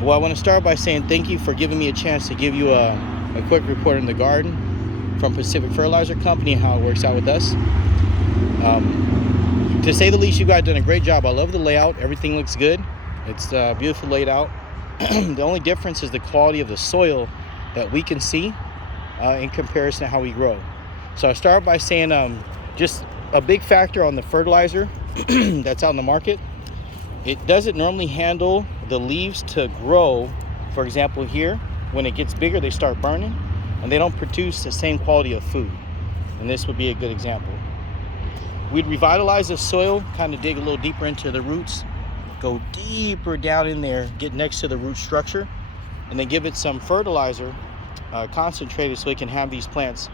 Well, I want to start by saying thank you for giving me a chance to give you a quick report in the garden from Pacific Fertilizer Company and how it works out with us. To say the least, you guys done a great job. I love the layout. Everything looks good. It's beautiful laid out. The only difference is the quality of the soil that we can see in comparison to how we grow. So I start by saying just a big factor on the fertilizer that's out in the market. It doesn't normally handle the leaves to grow. For example, here, when it gets bigger, they start burning and they don't produce the same quality of food. And this would be a good example. We'd revitalize the soil, kind of dig a little deeper into the roots, go deeper down in there, get next to the root structure, and then give it some fertilizer concentrated so it can have these plants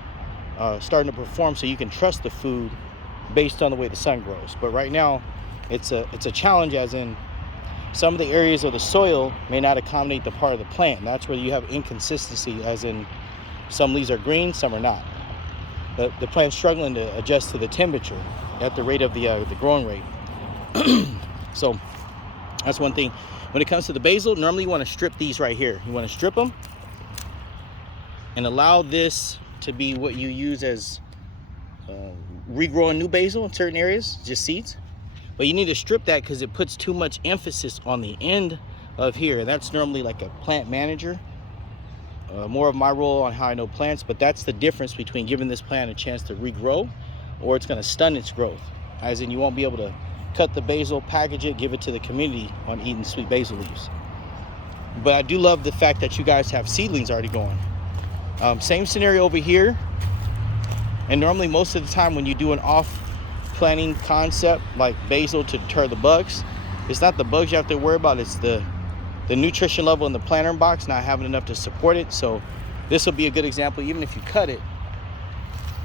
starting to perform, so you can trust the food based on the way the sun grows. But right now, it's a challenge, as in some of the areas of the soil may not accommodate the part of the plant. And that's where you have inconsistency, as in some leaves are green, some are not. The plant's struggling to adjust to the temperature at the rate of the growing rate. So that's one thing. When it comes to the basil, normally you want to strip these right here. You want to strip them and allow this to be what you use as regrowing new basil in certain areas, just seeds. But you need to strip that because it puts too much emphasis on the end of here. And that's normally like a plant manager. More of my role on how I know plants, but that's the difference between giving this plant a chance to regrow or it's going to stun its growth. As in, you won't be able to cut the basil, package it, give it to the community on eating sweet basil leaves. But I do love the fact that you guys have seedlings already going. Same scenario over here. And normally most of the time when you do an off planting concept like basil to deter the bugs, it's not the bugs you have to worry about, it's the nutrition level in the planter box not having enough to support it. So this will be a good example. Even if you cut it,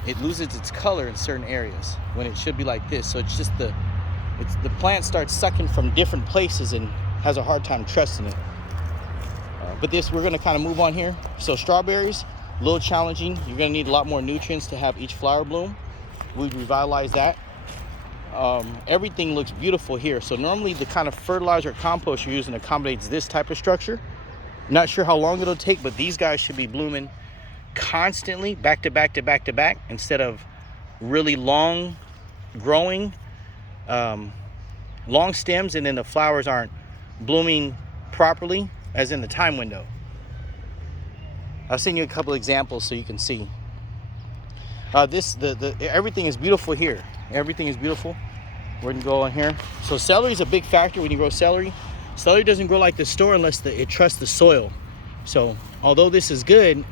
it loses its color in certain areas when it should be like this. So it's just the plant starts sucking from different places and has a hard time trusting it. But this, we're going to kind of move on here. So strawberries, a little challenging. You're going to need a lot more nutrients to have each flower bloom. We'd revitalize that. Everything looks beautiful here. So normally the kind of fertilizer or compost you're using accommodates this type of structure. Not sure how long it'll take, but these guys should be blooming constantly, back to back to back to back, instead of really long growing, long stems, and then the flowers aren't blooming properly, as in the time window. I'll send you a couple examples so you can see. Everything is beautiful here. Everything is beautiful. We're gonna go on here. So celery is a big factor when you grow celery. Celery doesn't grow like the store unless it trusts the soil. So although this is good,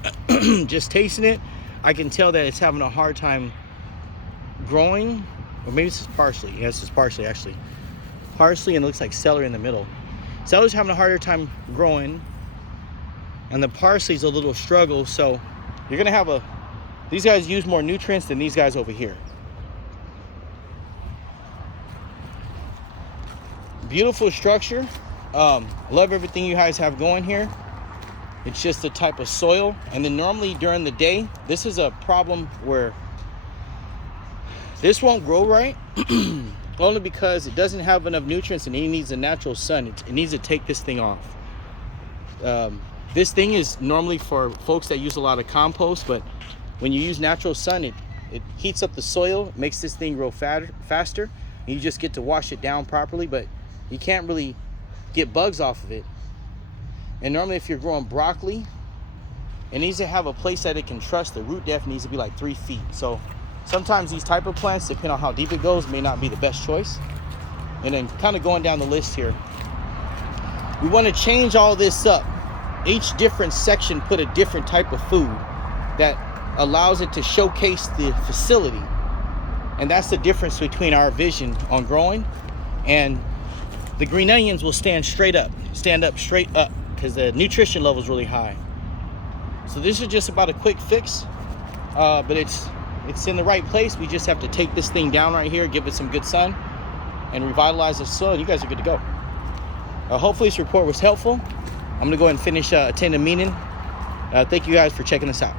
just tasting it, I can tell that it's having a hard time growing. Or maybe this is parsley. Yes, it's parsley actually. Parsley, and it looks like celery in the middle. Celery's having a harder time growing, and the parsley's a little struggle. So you're gonna have these guys use more nutrients than these guys over here. Beautiful structure. Love everything you guys have going here. It's just the type of soil. And then normally during the day, this is a problem where this won't grow right. Only because it doesn't have enough nutrients and it needs a natural sun. It needs to take this thing off. This thing is normally for folks that use a lot of compost, but when you use natural sun, it heats up the soil, makes this thing grow faster, and you just get to wash it down properly, but you can't really get bugs off of it. And normally if you're growing broccoli, it needs to have a place that it can trust. The root depth needs to be like 3 feet. So sometimes these type of plants, depending on how deep it goes, may not be the best choice. And then kind of going down the list here, we want to change all this up. Each different section put a different type of food that allows it to showcase the facility. And that's the difference between our vision on growing. And the green onions will stand up straight up because the nutrition level is really high. So this is just about a quick fix, but it's in the right place. We just have to take this thing down right here, give it some good sun, and revitalize the soil. You guys are good to go. Hopefully this report was helpful. I'm gonna go ahead and finish attending a meeting. Thank you guys for checking this out.